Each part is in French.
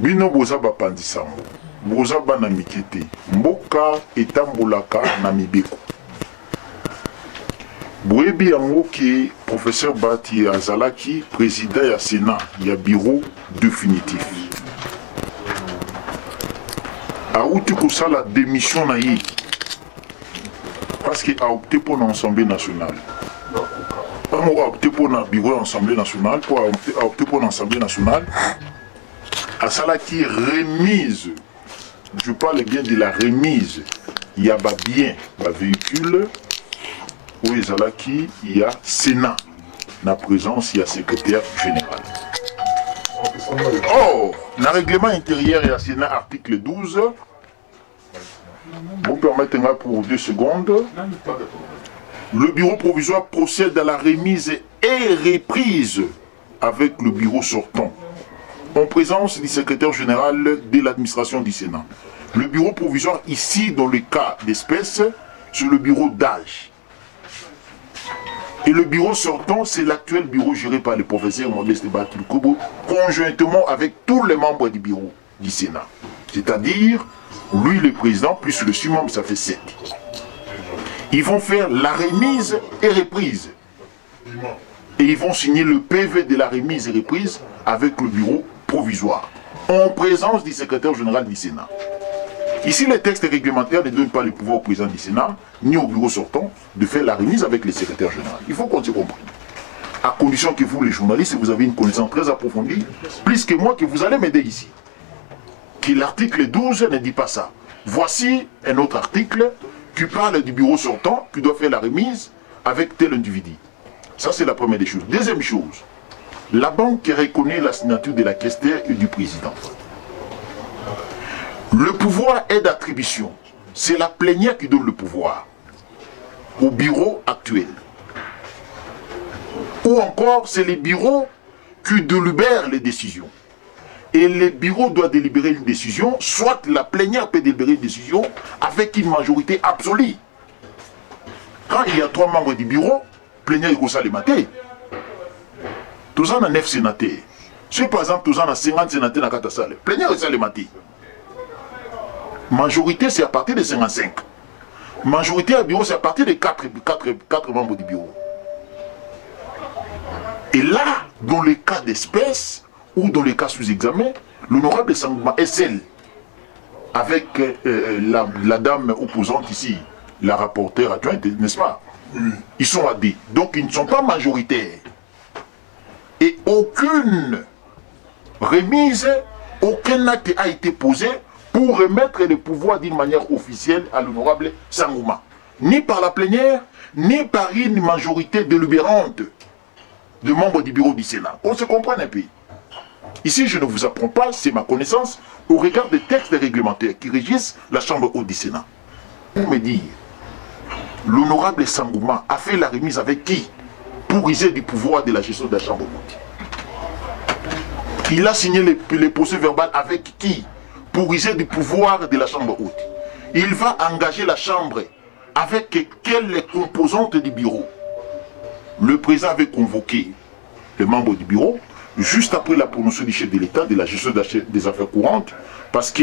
Bino boza bapandisango. Boza bana mikete. Mboka etambulaka na mibeko. Boyebi yango ki professeur Bati azalaki président ya Sénat ya bureau définitif. Aouti kosala démission na ye parce qu'il a opté pour l'Assemblée nationale. Pas a opté pour le bureau de l'Assemblée nationale, pour opter pour l'Assemblée nationale. À cela qui remise, je parle bien de la remise, il y a bien un véhicule, où il y a Sénat, la présence, il y a secrétaire général. Or, dans le règlement intérieur, il y a Sénat article 12. Vous permettez-moi pour 2 secondes. Le bureau provisoire procède à la remise et reprise avec le bureau sortant, en présence du secrétaire général de l'administration du Sénat. Le bureau provisoire, ici, dans le cas d'espèce, c'est le bureau d'âge. Et le bureau sortant, c'est l'actuel bureau géré par le professeur Modeste Bakilukubo, conjointement avec tous les membres du bureau du Sénat. C'est-à-dire, lui, le président, plus le 6 membres, ça fait 7. Ils vont faire la remise et reprise. Et ils vont signer le PV de la remise et reprise avec le bureau provisoire, en présence du secrétaire général du Sénat. Ici, les textes réglementaires ne donnent pas le pouvoir au président du Sénat, ni au bureau sortant, de faire la remise avec le secrétaire général. Il faut qu'on se comprenne. À condition que vous, les journalistes, vous avez une connaissance très approfondie, plus que moi, que vous allez m'aider ici. Que l'article 12 ne dit pas ça. Voici un autre article qui parle du bureau sortant, qui doit faire la remise avec tel individu. Ça, c'est la première des choses. Deuxième chose, la banque reconnaît la signature de la caissière et du président. Le pouvoir est d'attribution. C'est la plénière qui donne le pouvoir au bureau actuel. Ou encore, c'est les bureaux qui délibèrent les décisions. Et le bureau doit délibérer une décision, soit la plénière peut délibérer une décision avec une majorité absolue. Quand il y a 3 membres du bureau, plénière est ça le matin. Tous en a 9 sénateurs. Si par exemple, tous en a 50 sénateurs dans la salle, plénière est ça le matin. Majorité, c'est à partir de 55. Majorité au bureau, c'est à partir de 4 membres du bureau. Et là, dans les cas d'espèce, ou dans les cas sous examen, l'honorable Sangouma est celle, avec la dame opposante ici, la rapporteure adjointe, n'est-ce pas? Ils sont à D. Donc ils ne sont pas majoritaires. Et aucune remise, aucun acte a été posé pour remettre le pouvoir d'une manière officielle à l'honorable Sangouma. Ni par la plénière, ni par une majorité délibérante de membres du bureau du Sénat. On se comprend un peu. Ici, je ne vous apprends pas, c'est ma connaissance, au regard des textes réglementaires qui régissent la Chambre haute du Sénat. Pour me dire, l'honorable Sangouma a fait la remise avec qui pour user du pouvoir de la gestion de la Chambre haute? Il a signé les procès verbal avec qui pour user du pouvoir de la Chambre haute? Il va engager la Chambre avec quelles composantes du bureau? Le président avait convoqué les membres du bureau juste après la prononciation du chef de l'État de la gestion des affaires courantes, parce que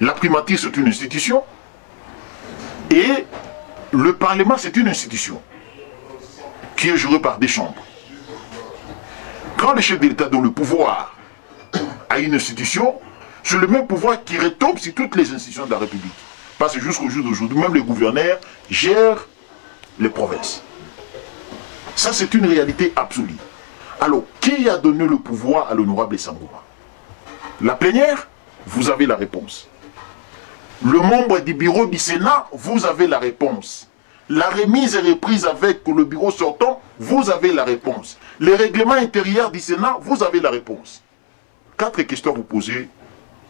la primature c'est une institution et le Parlement c'est une institution qui est gérée par des chambres. Quand le chef de l'État donne le pouvoir à une institution, c'est le même pouvoir qui retombe sur toutes les institutions de la République. Parce que jusqu'au jour d'aujourd'hui, même les gouverneurs gèrent les provinces. Ça c'est une réalité absolue. Alors, qui a donné le pouvoir à l'honorable Sangouma? La plénière, vous avez la réponse. Le membre du bureau du Sénat, vous avez la réponse. La remise et reprise avec le bureau sortant, vous avez la réponse. Les règlements intérieurs du Sénat, vous avez la réponse. 4 questions à vous poser,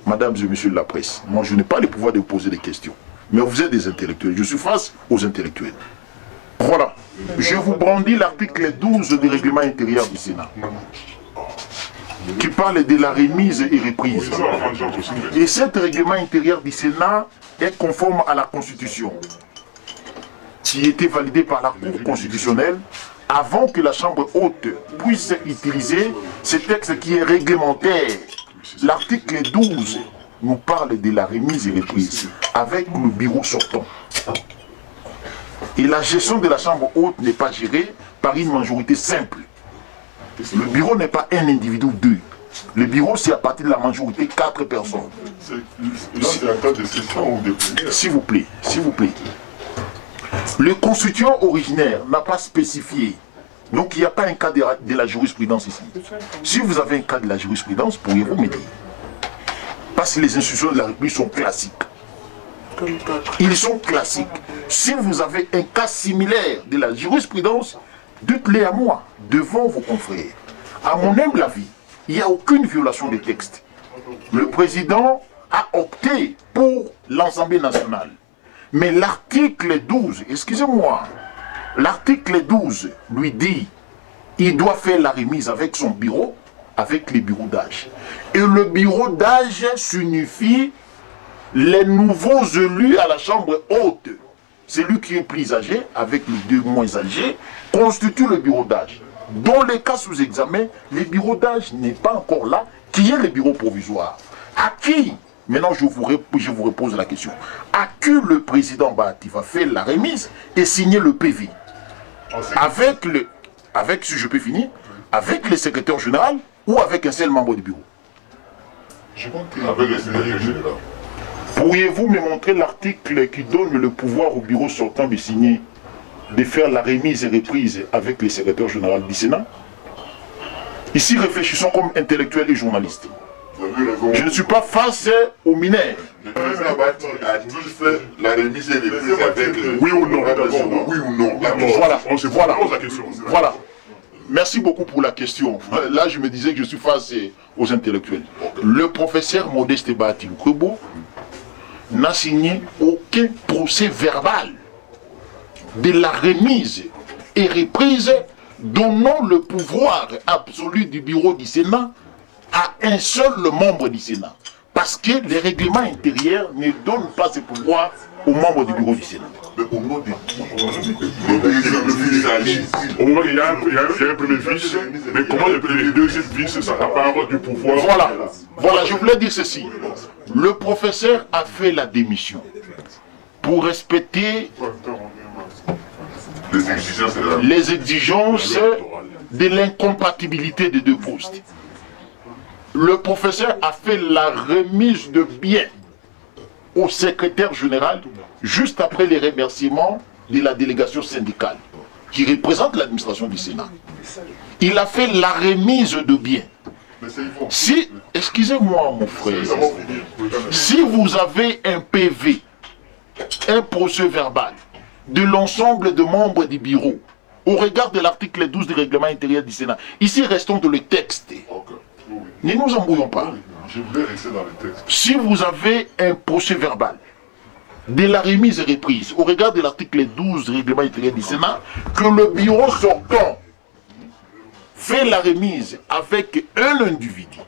mesdames et messieurs de la presse. Moi, je n'ai pas le pouvoir de vous poser des questions. Mais vous êtes des intellectuels. Je suis face aux intellectuels. Voilà, je vous brandis l'article 12 du règlement intérieur du Sénat, qui parle de la remise et reprise. Et cet règlement intérieur du Sénat est conforme à la Constitution, qui était validée par la Cour constitutionnelle avant que la Chambre haute puisse utiliser ce texte qui est réglementaire L'article 12 nous parle de la remise et reprise avec le bureau sortant. Et la gestion de la chambre haute n'est pas gérée par une majorité simple. Le bureau n'est pas un individu ou deux. Le bureau, c'est à partir de la majorité 4 personnes. Là, c'est un cas de session ou de plénière. S'il vous plaît, s'il vous plaît. Le constituant originaire n'a pas spécifié. Donc il n'y a pas un cas de la jurisprudence ici. Si vous avez un cas de la jurisprudence, pourriez-vous me dire? Parce que les institutions de la République sont classiques. Ils sont classiques. Si vous avez un cas similaire de la jurisprudence, dites-les à moi, devant vos confrères. À mon humble avis, il n'y a aucune violation des textes. Le président a opté pour l'Assemblée nationale. Mais l'article 12, excusez-moi, l'article 12 lui dit il doit faire la remise avec son bureau, avec les bureaux d'âge. Et le bureau d'âge signifie les nouveaux élus à la chambre haute. Celui qui est plus âgé, avec les deux moins âgés, constitue le bureau d'âge. Dans les cas sous examen, le bureau d'âge n'est pas encore là, qui est le bureau provisoire. À qui? Maintenant, je vous repose la question. À qui le président Bahati va faire la remise et signer le PV? Avec, si je peux finir, avec le secrétaire général ou avec un seul membre du bureau? Je pense qu'avec le secrétaire général. Pourriez-vous me montrer l'article qui donne le pouvoir au bureau sortant de signer, de faire la remise et reprise avec le secrétaire général du Sénat? Ici, réfléchissons comme intellectuels et journalistes. Je ne suis pas face aux mineurs. Le président Bahati a-t-il fait la remise et reprise avec oui ou non? Oui ou non? Voilà, on se pose la question. Voilà. Merci beaucoup pour la question. Là, je me disais que je suis face aux intellectuels. Le professeur Modeste Bahati Lukwebo n'a signé aucun procès verbal de la remise et reprise donnant le pouvoir absolu du bureau du Sénat à un seul membre du Sénat. Parce que les règlements intérieurs ne donnent pas ce pouvoir aux membres du bureau du Sénat. Mais au nom de qui? Au moment qu'il y a un premier vice, mais comment le deuxième vice, ça n'a pas avoir du pouvoir? Voilà, je voulais dire ceci. Le professeur a fait la démission pour respecter les exigences de l'incompatibilité des deux postes. Le professeur a fait la remise de biens au secrétaire général juste après les remerciements de la délégation syndicale qui représente l'administration du Sénat. Il a fait la remise de biens. Si, excusez-moi mon frère, si vous avez un PV, un procès verbal de l'ensemble des membres du bureau, au regard de l'article 12 du règlement intérieur du Sénat, ici restons dans le texte. Ne nous embrouillons pas. Je voulais rester dans le texte. Si vous avez un procès verbal de la remise et reprise, au regard de l'article 12 du règlement intérieur du Sénat, que le bureau sortant fait la remise avec un individu,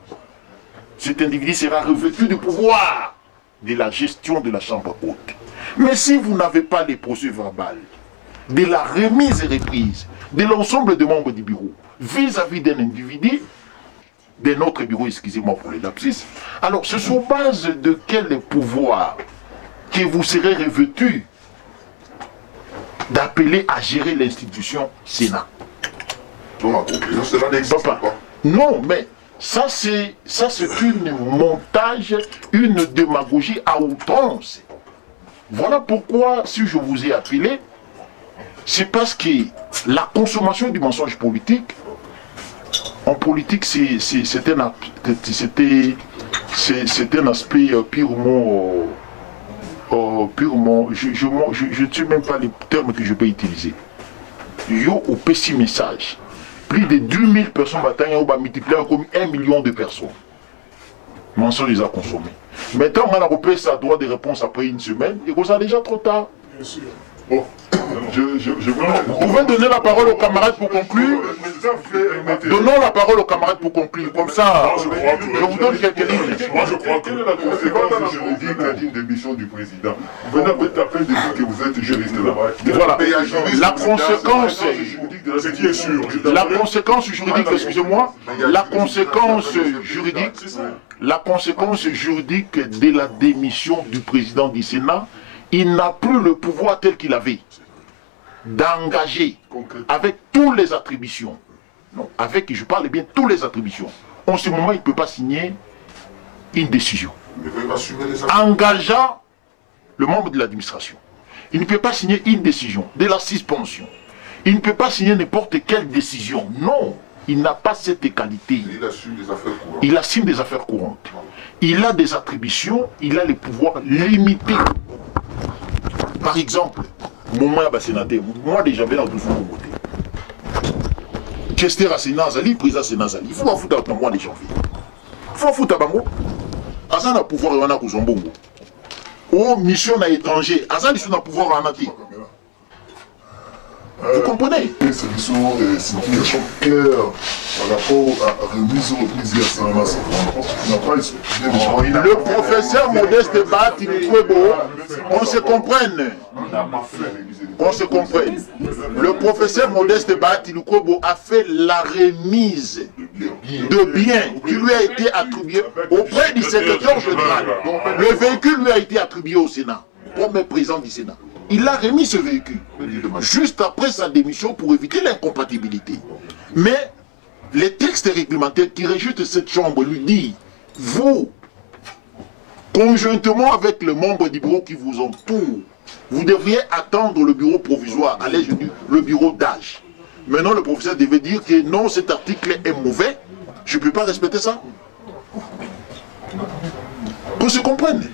cet individu sera revêtu du pouvoir de la gestion de la chambre haute. Mais si vous n'avez pas les procès verbal de la remise et reprise de l'ensemble des membres du bureau vis-à-vis d'un individu, de notre bureau, excusez-moi pour les lapsus, alors c'est sur base de quel pouvoir que vous serez revêtu d'appeler à gérer l'institution Sénat? Donc la conclusion, cela n'existe pas. Non, mais ça c'est une montage, une démagogie à outrance. Voilà pourquoi, si je vous ai appelé, c'est parce que la consommation du mensonge politique, en politique, c'est un aspect purement, je ne sais même pas les termes que je peux utiliser. Yo au petit message. Plus de 10 000 personnes ont multiplié comme 1 million de personnes. Mensonge les a consommés. Maintenant, on a repris sa droit de réponse après une semaine, et que ça déjà trop tard. Bien sûr. Bon, Vous pouvez donner la parole aux camarades pour conclure. Donnons la parole aux camarades pour conclure. Comme ça, je vous donne quelques lignes. Moi, je crois que quelle est la conséquence juridique d'une démission du président? Vous venez à peine de dire que vous êtes juriste là-bas. Voilà. La conséquence, ce qui est sûr. la conséquence juridique, excusez-moi, la conséquence juridique de la démission du président du Sénat, il n'a plus le pouvoir tel qu'il avait d'engager avec toutes les attributions. Non, avec, je parle bien, toutes les attributions. En ce moment, il ne peut pas signer une décision engageant le membre de l'administration. Il ne peut pas signer une décision de la suspension. Il ne peut pas signer n'importe quelle décision. Non, il n'a pas cette qualité. Il assume des affaires courantes. Il assume des affaires courantes. Il a des attributions, il a les pouvoirs limités. Par exemple, moi déjà, je vais dans tout le monde. Chester a Sénat Zali, président Sénat Zali. Il faut en foutre à moi les janvier. Il faut en foutre à Bango. Azan a pouvoir en a Kouzombongo. Oh, mission à l'étranger. Azan a pouvoir en a. Vous comprenez? C'est une question claire par rapport à remise ou reprise à Saint-Massa. Le professeur Modeste Bahati-Lukwebo, on se comprenne. On se comprenne. Le professeur Modeste Bahati-Lukwebo a fait la remise de biens qui lui a été attribué auprès du secrétaire général. Le véhicule lui a été attribué au Sénat, comme président du Sénat. Il a remis ce véhicule juste après sa démission pour éviter l'incompatibilité. Mais les textes réglementaires qui rejettent cette chambre lui disent, vous, conjointement avec le membre du bureau qui vous entoure, vous devriez attendre le bureau provisoire, allez, je dis le bureau d'âge. Maintenant, le professeur devait dire que non, cet article est mauvais, je ne peux pas respecter ça. Qu'on se comprenne.